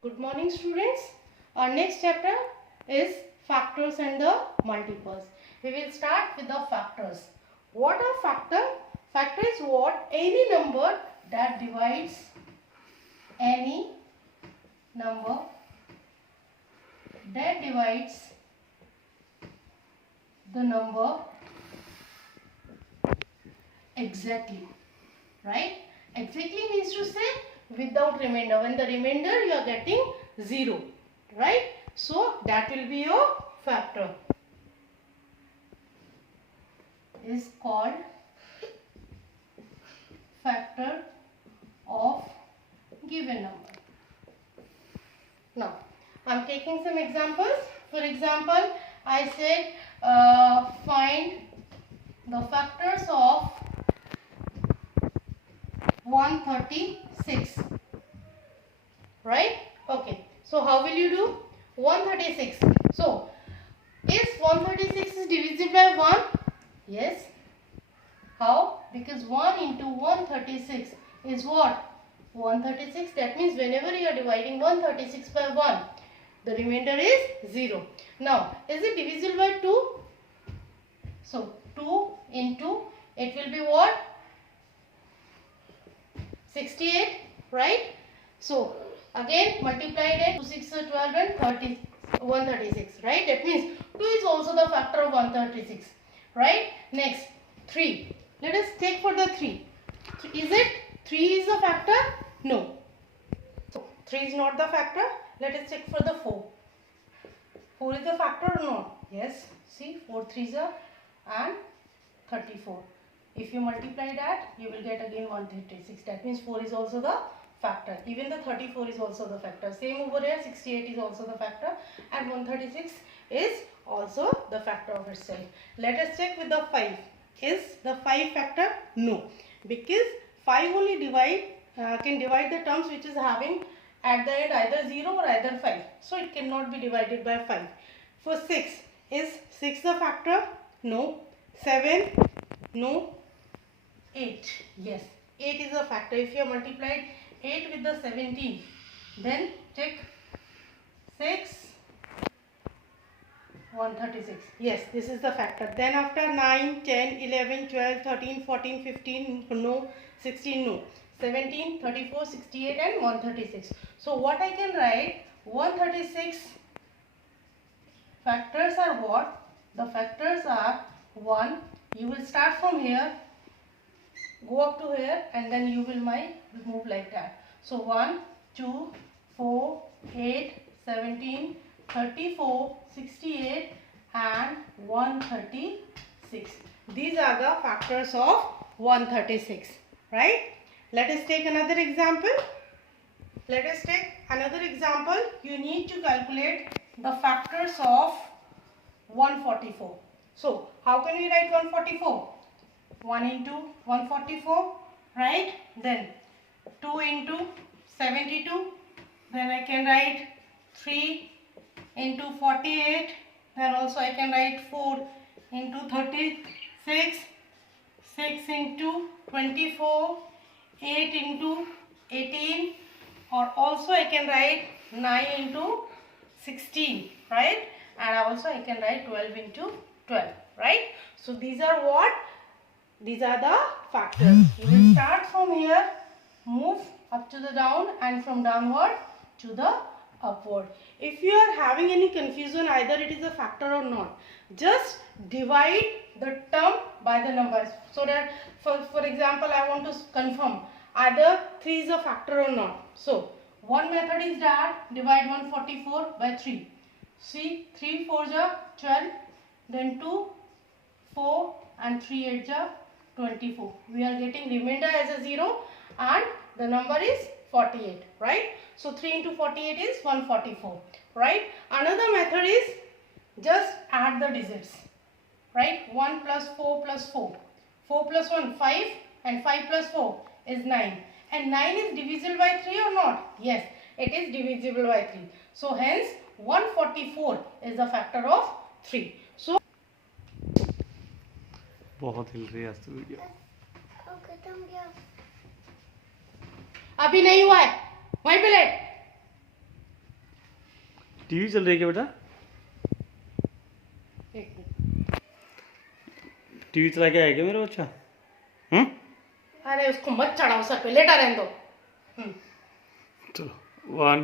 Good morning students. Our next chapter is factors and the multiples. We will start with the factors. What are factor? Factor is what? Any number that divides any number that divides the number exactly. Right? Exactly means to say without remainder. When the remainder you are getting 0. Right? So that will be your factor. Is called factor of given number. Now, I am taking some examples. For example, I said find the factors of 136. Right? Okay. So, how will you do? 136. So, is 136 is divisible by 1? Yes. How? Because 1 into 136 is what? 136. That means whenever you are dividing 136 by 1, the remainder is 0. Now, is it divisible by 2? So, 2 into, it will be what? 68, right? So, again multiplied it, 2 6 are 12 and 30, 136, right? That means 2 is also the factor of 136, right? Next, 3. Let us take for the 3. Is it 3 is the factor? No. So, 3 is not the factor. Let us check for the 4. 4 is the factor or not? Yes. See, 4 3s are and 34. If you multiply that, you will get again 136. That means 4 is also the factor. Even the 34 is also the factor. Same over here, 68 is also the factor and 136 is also the factor of itself. Let us check with the 5. Is the 5 factor? No. Because 5 only can divide the terms which is having at the end either 0 or either 5. So it cannot be divided by 5. For 6, is 6 the factor? No. 7? No. 8. Yes. 8 is a factor. If you have multiplied 8 with the 17, then check 6, 136. Yes, this is the factor. Then after 9, 10, 11, 12, 13, 14, 15, no. 16, no. 17, 34, 68 and 136. So what I can write? 136 factors are what? The factors are 1. You will start from here, go up to here and then you will move like that. So 1, 2, 4, 8, 17, 34, 68 and 136. These are the factors of 136. Right? Let us take another example. Let us take another example. You need to calculate the factors of 144. So, how can we write 144? 1 into 144, right? Then 2 into 72. Then I can write 3 into 48. Then also I can write 4 into 36. 6 into 24. 8 into 18. Or also I can write 9 into 16, right? And also I can write 12 into 12, right? So these are what? These are the factors. You will start from here, move up to the down and from downward to the upward. If you are having any confusion, either it is a factor or not, just divide the term by the numbers. So that for example, I want to confirm either 3 is a factor or not. So one method is that divide 144 by 3. See, 3 4s are 12, then 2, 4 and 3 8s are 24. We are getting remainder as a 0 and the number is 48, right? So 3 into 48 is 144, right? Another method is just add the digits, right? 1 plus 4 plus 4. 4 plus 1, 5 and 5 plus 4 is 9. And 9 is divisible by 3 or not? Yes, it is divisible by 3. So hence 144 is the factor of 3. So बहुत हिल रही है आज तो video. अभी नहीं हुआ है, वहीं पे लेट। टीवी चल रही है क्या बेटा? एक मिनट। टीवी चला के आया क्या मेरा बच्चा? अरे उसको मत चढ़ाओ सर पे, लेटा रहने दो। चलो 1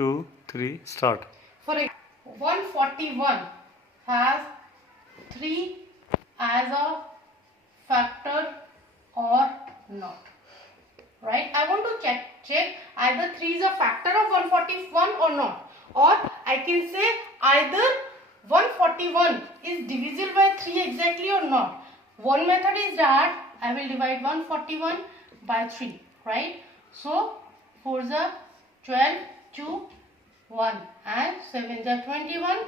2 3 start. For 141 has 3 as a factor or not, right? I want to check either 3 is a factor of 141 or not, or I can say either 141 is divisible by 3 exactly or not. One method is that I will divide 141 by 3, right? So 4 is a 12, 2, 1 and 7 is a 21.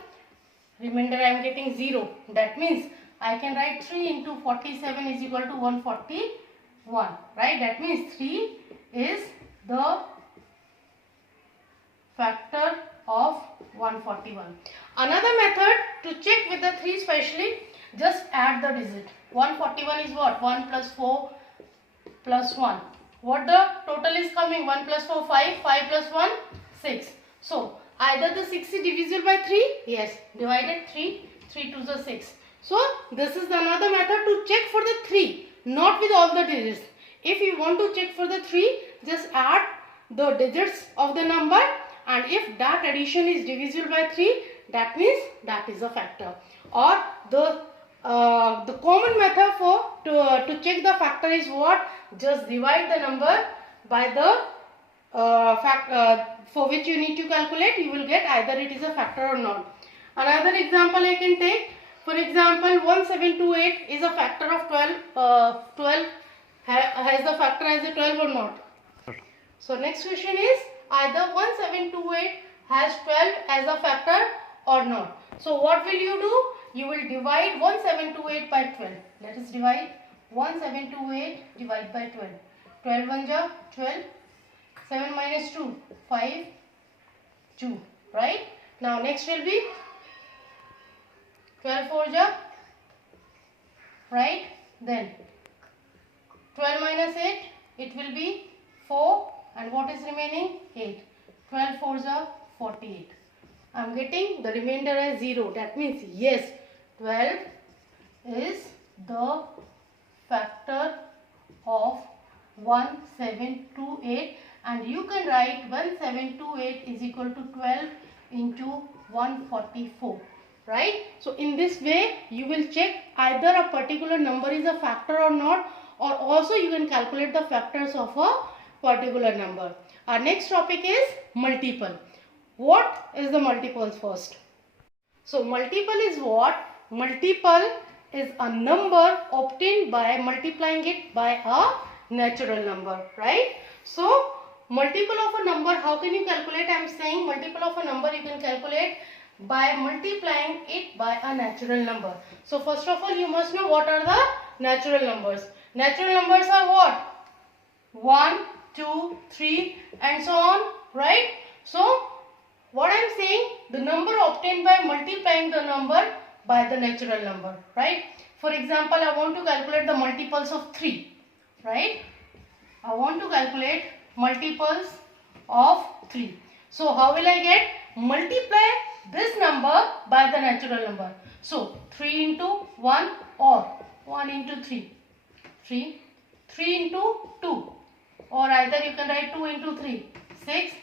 Remainder I am getting 0. That means I can write 3 into 47 is equal to 141. Right? That means 3 is the factor of 141. Another method to check with the 3 especially, just add the digit. 141 is what? 1 plus 4 plus 1. What the total is coming? 1 plus 4, 5. 5 plus 1, 6. So, either the 6 is divisible by 3. Yes. Divided 3. 3 to the 6. So, this is another method to check for the 3. Not with all the digits. If you want to check for the 3, just add the digits of the number. And if that addition is divisible by 3, that means that is a factor. Or the common method to check the factor is what? Just divide the number by the for which you need to calculate. You will get either it is a factor or not. Another example I can take. For example, 1728 is a factor of 12. 12 has the factor as a 12 or not. So next question is either 1728 has 12 as a factor or not. So what will you do? You will divide 1728 by 12. Let us divide 1728 divide by 12. 12 1 ja 12. 7 minus 2, 5, 2. Right? Now next will be 12 4 ja. Right? Then 12 minus 8, it will be 4. And what is remaining? 8. 12 4 ja 48. I am getting the remainder as 0. That means yes, 12 is the factor of 1728, and you can write 1728 is equal to 12 into 144, right? So in this way you will check either a particular number is a factor or not, or also you can calculate the factors of a particular number. Our next topic is multiple. What is the multiples first? So multiple is what? Multiple is a number obtained by multiplying it by a natural number, right? So multiple of a number, how can you calculate? I am saying multiple of a number you can calculate by multiplying it by a natural number. So first of all you must know what are the natural numbers. Natural numbers are what? 1, 2, 3 and so on, right? So what I am saying, the number obtained by multiplying the number by the natural number, right? For example, I want to calculate the multiples of 3, right? I want to calculate multiples of 3. So how will I get? Multiply this number by the natural number. So 3 into 1 or 1 into 3. 3. 3 into 2. Or either you can write 2 into 3. 6.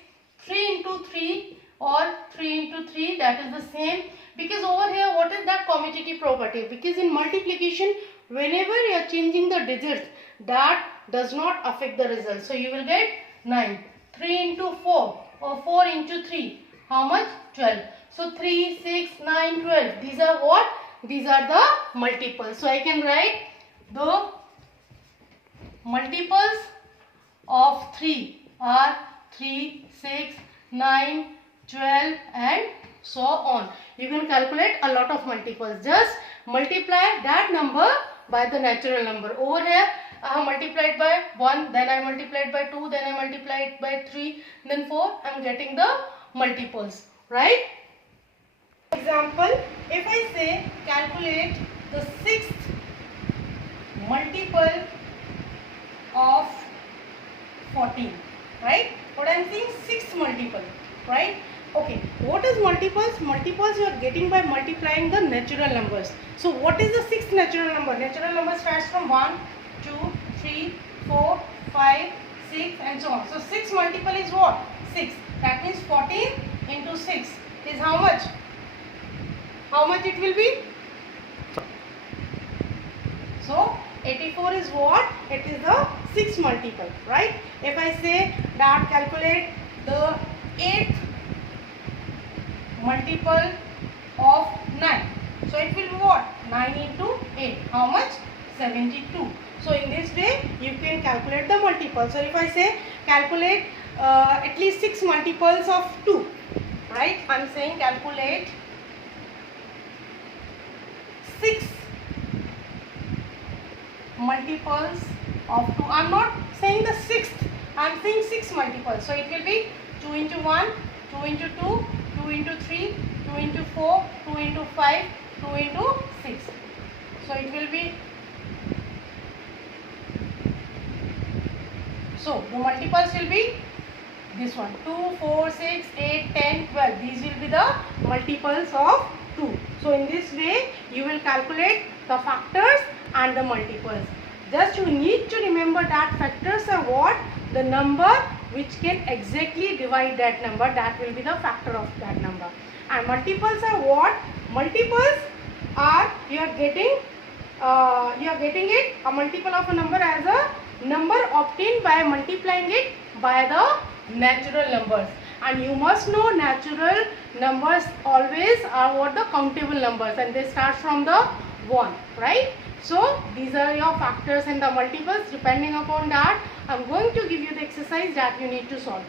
3 into 3 or 3 into 3, that is the same. Because over here what is that commutative property? Because in multiplication whenever you are changing the digits, that does not affect the result. So you will get 9. 3 into 4 or 4 into 3. How much? 12. So 3, 6, 9, 12. These are what? These are the multiples. So I can write the multiples of 3 are 3, 6, 9, 12 and so on. You can calculate a lot of multiples. Just multiply that number by the natural number. Over here I have multiplied by 1, then I multiplied by 2, then I multiplied by 3, then 4. I am getting the multiples, right? Example, if I say calculate the sixth multiple of 14, right? What I am saying, sixth multiple, right? Okay, what is multiples? Multiples you are getting by multiplying the natural numbers. So what is the sixth natural number? Natural number starts from 1, 2, 3, 4, 5, 6 and so on. So 6 multiple is what? 6. That means 14 into 6 is how much? How much it will be? So 84 is what? It is the 6 multiple, right? If I say that calculate the 8th multiple of 9. So it will be what? 9 into 8. How much? 72. So in this way you can calculate the multiple. So if I say calculate at least 6 multiples of 2, right? I am saying calculate 6 multiples of 2. I am not saying the 6th. I am saying 6 multiples. So it will be 2 into 1, 2 into 2, 2 into 3, 2 into 4, 2 into 5, 2 into 6. So it will be, so the multiples will be this one, 2, 4, 6, 8, 10, 12. These will be the multiples of 2. So in this way you will calculate the factors and the multiples. Just you need to remember that factors are what? The number which can exactly divide that number, that will be the factor of that number. And multiples are what? Multiples are you are getting it, a multiple of a number as a number obtained by multiplying it by the natural numbers. And you must know natural numbers always are what? The countable numbers, and they start from the 1, right? So these are your factors and the multiples. Depending upon that, I am going to give you the exercise that you need to solve.